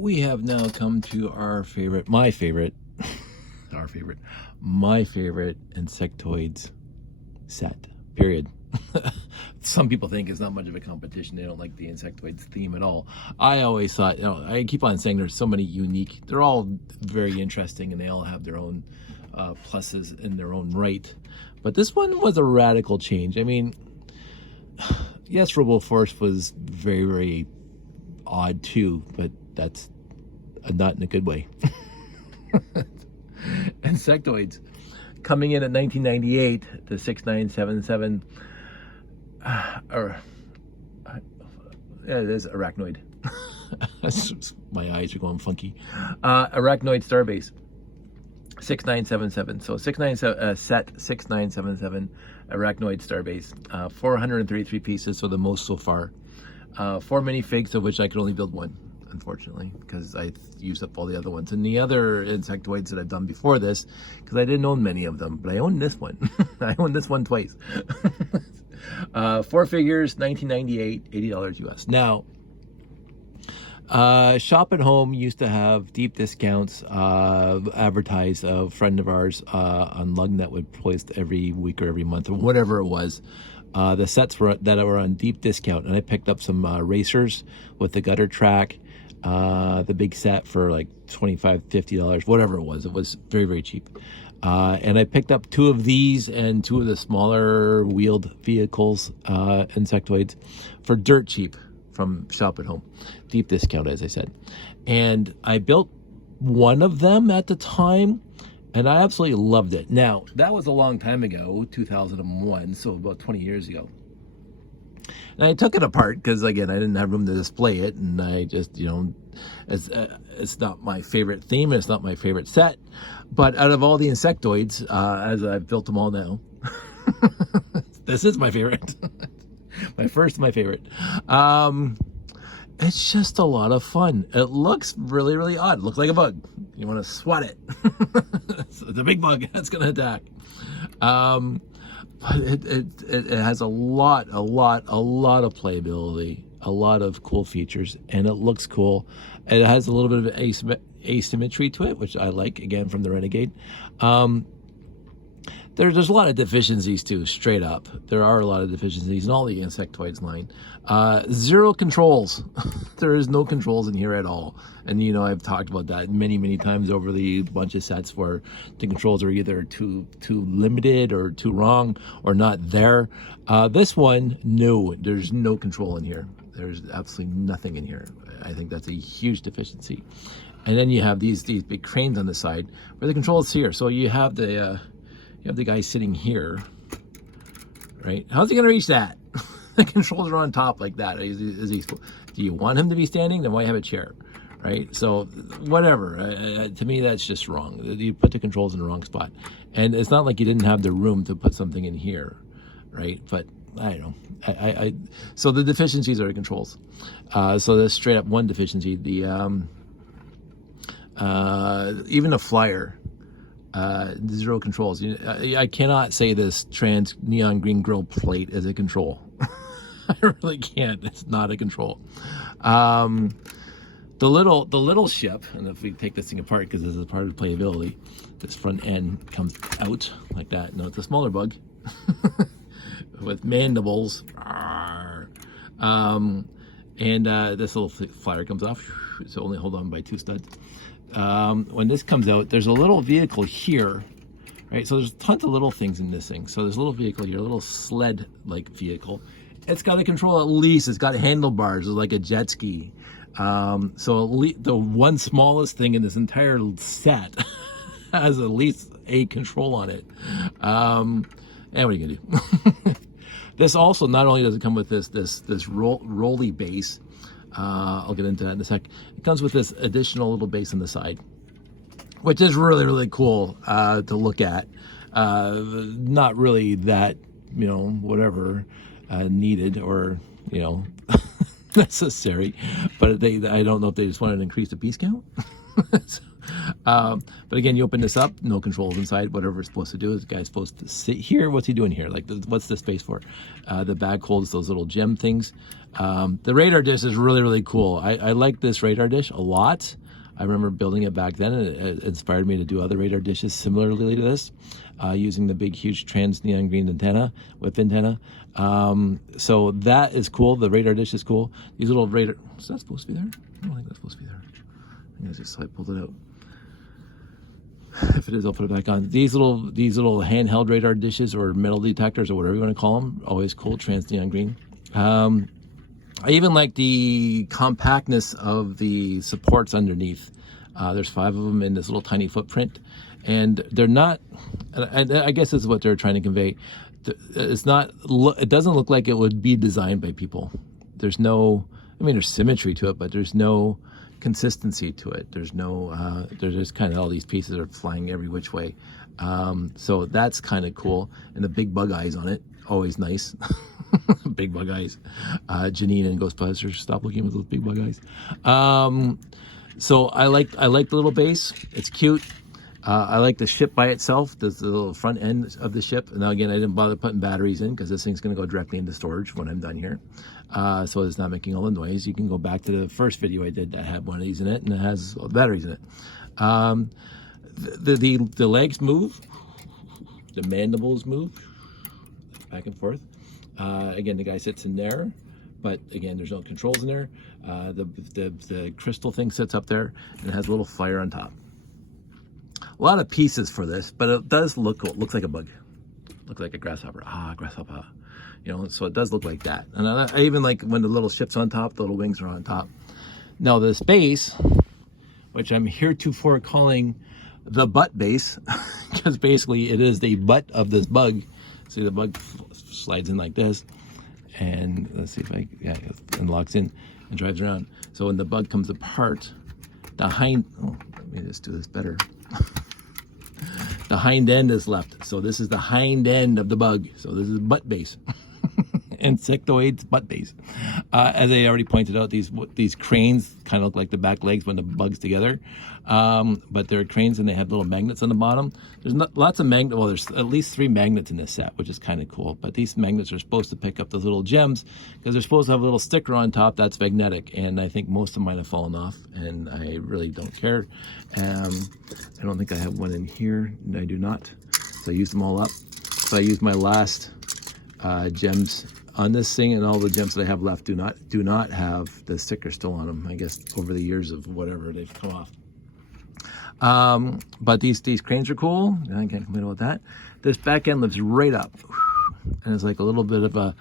we have now come to our favorite, my favorite Insectoids set, period. Some people think it's not much of a competition. They don't like the Insectoids theme at all. I always thought, you know, I keep on saying there's so many unique, they're all very interesting and they all have their own pluses in their own right. But this one was a radical change. I mean, yes, RoboForce was very, very odd too, but that's not in a good way. Insectoids coming in at 1998 to 6977, or yeah, it is Arachnoid. My eyes are going funky. Arachnoid Starbase 6977. So 6977 set 6977 Arachnoid Starbase. 433 pieces, so the most so far. 4 minifigs, of which I could only build one, unfortunately, because I used up all the other ones. And the other Insectoids that I've done before this, because I didn't own many of them, but I owned this one. I owned this one twice. 4 figures, 1998, $80 US. Now, Shop at Home used to have deep discounts advertised. A friend of ours on Lugnet would post every week or every month or whatever it was. The sets that were on deep discount, and I picked up some racers with the gutter track, the big set for like $25, $50, whatever it was. It was very, very cheap. And I picked up 2 of these and 2 of the smaller wheeled vehicles, Insectoids, for dirt cheap from Shop at Home. Deep discount, as I said. And I built one of them at the time, and I absolutely loved it. Now, that was a long time ago, 2001, so about 20 years ago. And I took it apart because, again, I didn't have room to display it, and I just, you know, it's not my favorite theme, and it's not my favorite set. But out of all the Insectoids, as I've built them all now, this is my favorite. My favorite. It's just a lot of fun. It looks really, really odd. It looks like a bug. You want to swat it. It's a big bug that's going to attack. But it has a lot of playability, a lot of cool features, and it looks cool. It has a little bit of asymmetry to it, which I like, again, from the Renegade. There's a lot of deficiencies too, straight up. There are a lot of deficiencies in all the Insectoids line. 0 controls. There is no controls in here at all. And you know, I've talked about that many, many times over the bunch of sets where the controls are either too limited or too wrong or not there. This one, no, there's no control in here. There's absolutely nothing in here. I think that's a huge deficiency. And then you have these big cranes on the side where the control is here. So you have the guy sitting here, right? How's he gonna reach that? The controls are on top like that. Is he? Do you want him to be standing? Then why have a chair, right? So whatever. To me, that's just wrong. You put the controls in the wrong spot, and it's not like you didn't have the room to put something in here, right? But I don't know. So the deficiencies are the controls. So that's straight up one deficiency. The even the flyer. 0 controls. I cannot say this trans neon green grill plate is a control. I really can't. It's not a control. The little ship, and if we take this thing apart, because this is part of playability, this front end comes out like that. No, it's a smaller bug with mandibles. And this little flyer comes off. So only hold on by 2 studs. When this comes out, there's a little vehicle here, right? So there's tons of little things in this thing. So there's a little vehicle here, a little sled-like vehicle. It's got a control at least. It's got handlebars. It's like a jet ski. So at least the one smallest thing in this entire set has at least a control on it. And what are you gonna do? This also not only does it come with this rolly base. I'll get into that in a sec. It comes with this additional little base on the side, which is really, really cool to look at. Not really that, you know, whatever needed, or, you know, necessary, but I don't know if they just wanted to increase the piece count. So, but again, you open this up, no controls inside. Whatever it's supposed to do is the guy's supposed to sit here. What's he doing here? Like, what's the space for? The bag holds those little gem things. The radar dish is really, really cool. I like this radar dish a lot. I remember building it back then, and it inspired me to do other radar dishes similarly to this, using the big, huge trans neon green antenna with antenna. So that is cool. The radar dish is cool. These little radar, is that supposed to be there? I don't think that's supposed to be there. I think I just pulled it out. If it is, I'll put it back on. These little handheld radar dishes or metal detectors or whatever you want to call them, always cool, trans neon green. I even like the compactness of the supports underneath. There's 5 of them in this little tiny footprint, and they're not, I guess this is what they're trying to convey. It's not, it doesn't look like it would be designed by people. There's no, I mean, there's symmetry to it, but there's no consistency to it. There's no, there's just kind of all these pieces are flying every which way. So that's kind of cool. And the big bug eyes on it, always nice. Big bug eyes. Janine and Ghostbusters, stop looking with those big bug eyes. So I like the little base. It's cute. I like the ship by itself. There's the little front end of the ship. Now again, I didn't bother putting batteries in because this thing's going to go directly into storage when I'm done here. So it's not making all the noise. You can go back to the first video I did that had one of these in it, and it has batteries in it. The legs move. The mandibles move back and forth. Again, the guy sits in there, but again, there's no controls in there. The crystal thing sits up there, and it has a little fire on top. A lot of pieces for this, but it does look cool. It looks like a bug. Looks like a grasshopper. Grasshopper. You know, so it does look like that. And I even like when the little ship's on top, the little wings are on top. Now this base, which I'm heretofore calling the butt base, because basically it is the butt of this bug. See, the bug slides in like this, and let's see if and locks in and drives around. So when the bug comes apart, let me just do this better. The hind end is left. So this is the hind end of the bug. So this is butt base. Insectoid's butt base. As I already pointed out, these cranes kind of look like the back legs when the bug's together. But they're cranes and they have little magnets on the bottom. There's lots of magnets. Well, there's at least 3 magnets in this set, which is kind of cool. But these magnets are supposed to pick up those little gems because they're supposed to have a little sticker on top that's magnetic. And I think most of mine have fallen off, and I really don't care. I don't think I have one in here. I do not. So I used them all up. So I used my last gems on this thing, and all the gems that I have left do not have the sticker still on them. I guess over the years of whatever they've come off. But these cranes are cool. I can't complain about that. This back end lifts right up, and it's like a little bit of a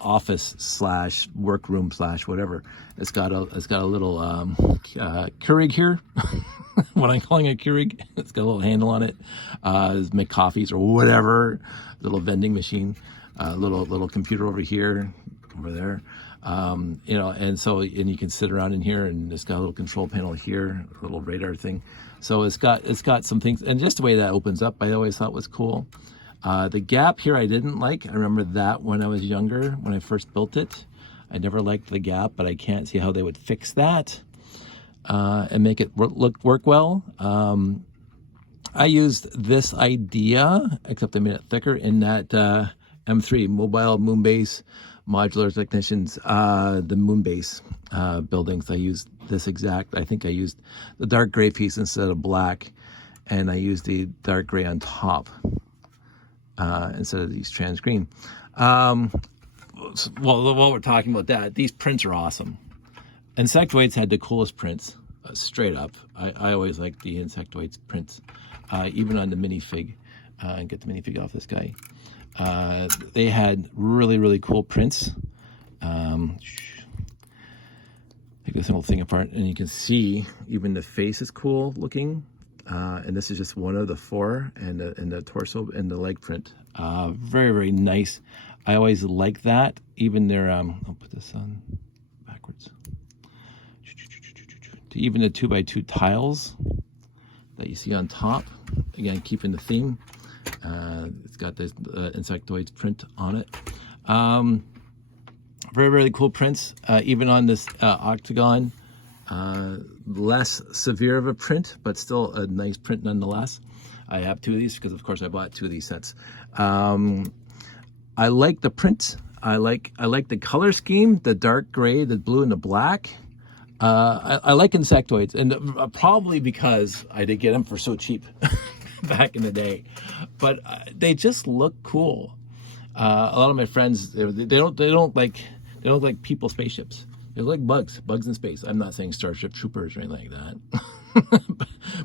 office slash workroom slash whatever. It's got a little Keurig here. What I'm calling a Keurig. It's got a little handle on it. Make coffees or whatever. Little vending machine. Little computer over here, over there. You know, and you can sit around in here, and it's got a little control panel here, a little radar thing. So it's got some things, and just the way that opens up, I always thought was cool. The gap here I didn't like. I remember that when I was younger, when I first built it. I never liked the gap, but I can't see how they would fix that and make it work well. I used this idea, except I made it thicker, in that M3 mobile moon base modular technicians, the moon base buildings. I used this I think I used the dark gray piece instead of black, and I used the dark gray on top instead of these trans green. Well, while we're talking about that, these prints are awesome. Insectoids had the coolest prints, straight up. I always liked the Insectoids prints, even on the minifig. Get the minifig off this guy. They had really, really cool prints. Take this whole thing apart, and you can see even the face is cool looking. And this is just one of the 4, and the torso and the leg print. Very, very nice. I always like that. Even their, I'll put this on backwards. Even the 2x2 tiles that you see on top. Again, keeping the theme. It's got this Insectoids print on it. Very, very cool prints, even on this octagon. Less severe of a print, but still a nice print nonetheless. I have 2 of these because, of course, I bought 2 of these sets. I like the print. I like the color scheme, the dark gray, the blue, and the black. I like Insectoids, and probably because I did get them for so cheap back in the day. But they just look cool. A lot of my friends, they don't like people spaceships. They look like bugs in space. I'm not saying Starship Troopers or anything like that,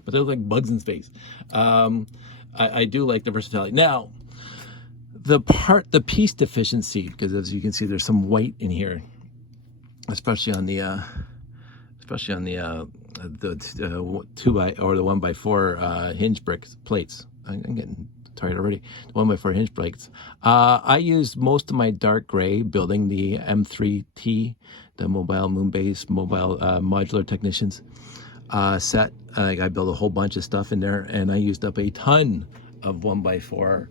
but they look like bugs in space. I do like the versatility. Now, the piece deficiency, because as you can see, there's some white in here, especially on the 2x or the 1x4 hinge plates. I'm getting tired already. The 1x4 hinge plates. I used most of my dark gray building the M3T, the Mobile Moon Base Mobile Modular Technicians set. I built a whole bunch of stuff in there, and I used up a ton of 1x4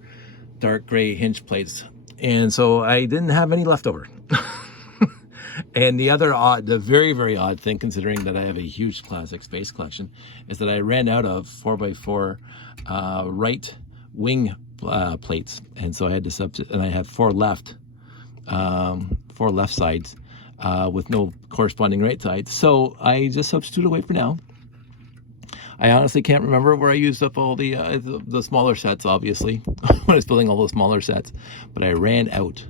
dark gray hinge plates, and so I didn't have any left over. And the very, very odd thing, considering that I have a huge classic space collection, is that I ran out of 4x4 right wing plates, and so I had to substitute, and I have 4 left sides with no corresponding right sides. So I just substitute away for now. I honestly can't remember where I used up all the smaller sets, obviously, when I was building all those smaller sets, but I ran out.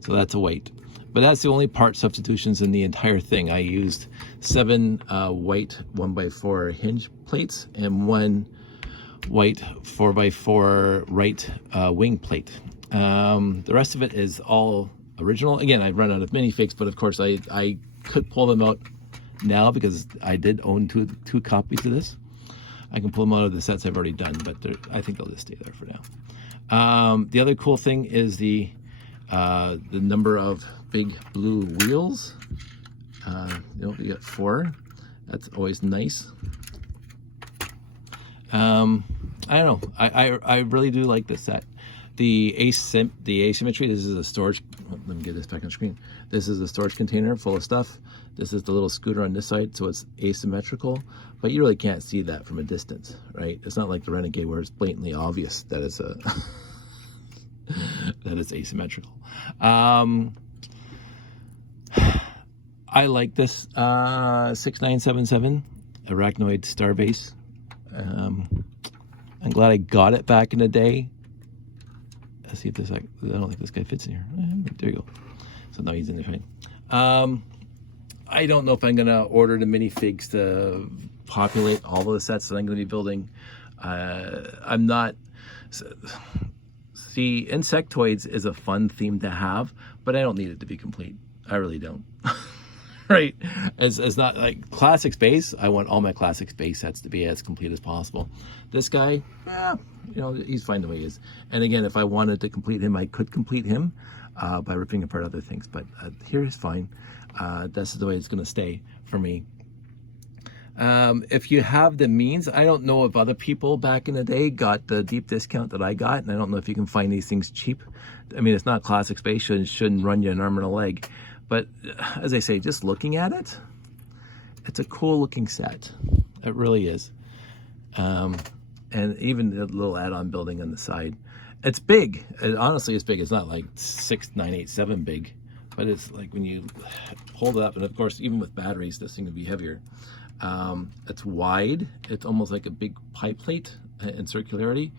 So that's a wait. But that's the only part substitutions in the entire thing. I used 7 white 1x4 hinge plates and 1 white 4x4 right wing plate. The rest of it is all original. Again, I've run out of minifigs, but of course I could pull them out now because I did own two copies of this. I can pull them out of the sets I've already done, but I think they'll just stay there for now. The other cool thing is the number of big blue wheels. You got 4. That's always nice. I don't know. I really do like this set. The asymmetry. This is a storage. Let me get this back on screen. This is a storage container full of stuff. This is the little scooter on this side, so it's asymmetrical. But you really can't see that from a distance, right? It's not like the Renegade where it's blatantly obvious that it's a that it's asymmetrical. I like this 6977 Arachnoid Starbase. I'm glad I got it back in the day. Let's see if this, I don't think this guy fits in here. There you go. So now he's in there fine. I don't know if I'm gonna order the minifigs to populate all of the sets that I'm gonna be building. I'm not. See, Insectoids is a fun theme to have, but I don't need it to be complete. I really don't. Right? It's not like classic space. I want all my classic space sets to be as complete as possible. This guy, he's fine the way he is. And again, if I wanted to complete him, I could complete him by ripping apart other things. But here is fine. That's the way it's going to stay for me. If you have the means, I don't know if other people back in the day got the deep discount that I got, and I don't know if you can find these things cheap. I mean, it's not classic space, shouldn't run you an arm and a leg. But as I say, just looking at it, it's a cool looking set. It really is. And even the little add-on building on the side. It's big. It honestly is big. It's not like 6, 9, 8, 7 big. But it's like when you hold it up, and of course, even with batteries, this thing would be heavier. It's wide. It's almost like a big pie plate in circularity.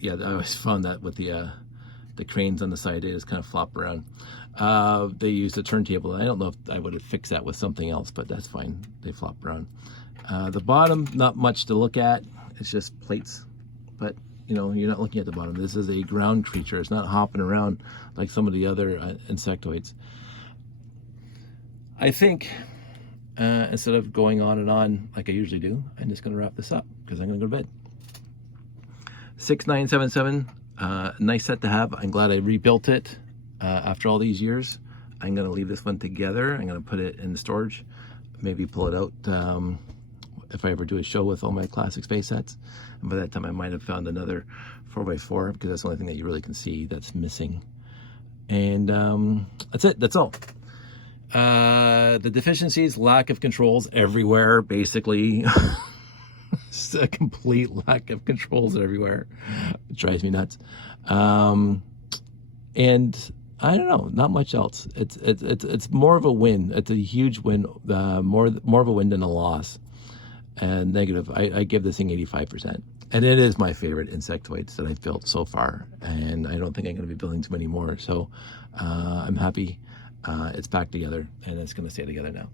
Yeah, I always found that with the cranes on the side, they just kind of flop around. They used a turntable. I don't know if I would have fixed that with something else, but that's fine. They flop around. The bottom, not much to look at. It's just plates. But, you're not looking at the bottom. This is a ground creature. It's not hopping around like some of the other Insectoids. I think instead of going on and on like I usually do, I'm just going to wrap this up because I'm going to go to bed. 6977. Nice set to have. I'm glad I rebuilt it after all these years. I'm going to leave this one together. I'm going to put it in storage, maybe pull it out if I ever do a show with all my classic space sets. And by that time I might have found another 4x4 because that's the only thing that you really can see that's missing. And that's it. That's all. The deficiencies, lack of controls everywhere, basically. It's a complete lack of controls everywhere. It drives me nuts. And I don't know, not much else. It's more of a win. It's a huge win, more of a win than a loss. And negative, I give this thing 85%. And it is my favorite insectoids that I've built so far. And I don't think I'm going to be building too many more. So I'm happy it's back together, and it's going to stay together now.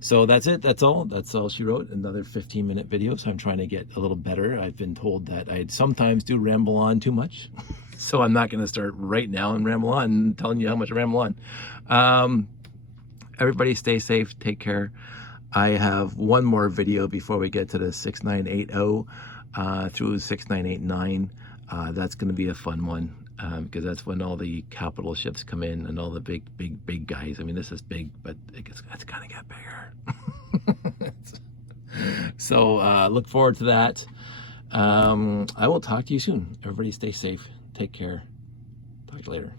So that's it. That's all. That's all she wrote. Another 15-minute video. So I'm trying to get a little better. I've been told that I sometimes do ramble on too much. So I'm not going to start right now and ramble on, telling you how much I ramble on. Everybody stay safe. Take care. I have one more video before we get to the 6980 through 6989. That's going to be a fun one because that's when all the capital ships come in and all the big guys. I mean, this is big, but it's going to get bigger. So look forward to that. I will talk to you soon. Everybody stay safe. Take care. Talk to you later.